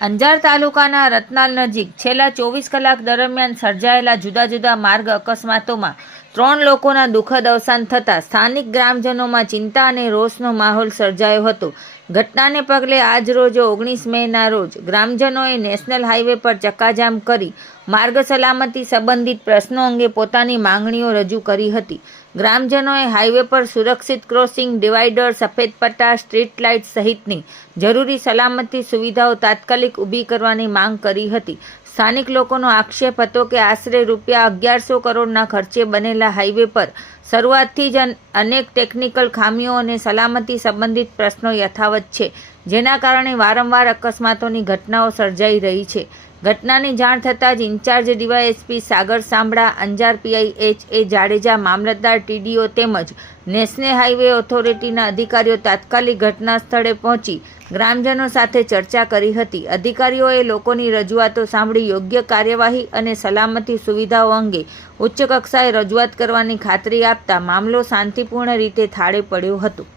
અંજાર તાલુકાના રતનાલ નજીક છેલ્લા 24 કલાક દરમિયાન સર્જાયેલા જુદા જુદા માર્ગ અકસ્માતોમાં 3 લોકોના દુઃખદ અવસાન થતાં સ્થાનિક ગ્રામજનોમાં ચિંતા અને રોષનો માહોલ સર્જાયો હતો. ઘટનાને પગલે આજરોજ 19 મેના રોજ ગ્રામજનોએ નેશનલ હાઈવે પર ચક્કાજામ કરી માર્ગ સલામતી સંબંધિત પ્રશ્નો અંગે પોતાની માંગણીઓ રજૂ કરી હતી. ગ્રામજનોએ હાઈવે પર સુરક્ષિત ક્રોસિંગ, ડિવાઈડર, સફેદ પટ્ટા, સ્ટ્રીટ લાઇટ સહિતની જરૂરી સલામતી સુવિધાઓ તાત્કાલિક ઊભી કરવાની માંગ કરી હતી. સ્થાનિક લોકોનો આક્ષેપ હતો કે આશરે ₹1100 કરોડના ખર્ચે બનેલા હાઈવે પર શરૂઆતથી જ અનેક ટેકનિકલ ખામીઓ અને સલામતી સંબંધિત પ્રશ્નો યથાવત છે, જેના કારણે વારંવાર અકસ્માતોની ઘટનાઓ સર્જાઈ રહી છે. ઘટનાની જાણ થતાં જ ઇન્ચાર્જ ડીવાયએસપી સાગર સાંભળા, અંજાર પીઆઈ એચ.એ. જાડેજા, મામલતદાર, ટીડીઓ તેમજ નેશનલ હાઈવે ઓથોરિટીના અધિકારીઓ તાત્કાલિક ઘટના સ્થળે પહોંચી ગ્રામજનો સાથે ચર્ચા કરી હતી. અધિકારીઓએ લોકોની રજૂઆતો સાંભળી યોગ્ય કાર્યવાહી અને સલામતી સુવિધાઓ અંગે ઉચ્ચ કક્ષાએ રજૂઆત કરવાની ખાતરી આપતા મામલો શાંતિપૂર્ણ રીતે થાળે પડ્યો હતો.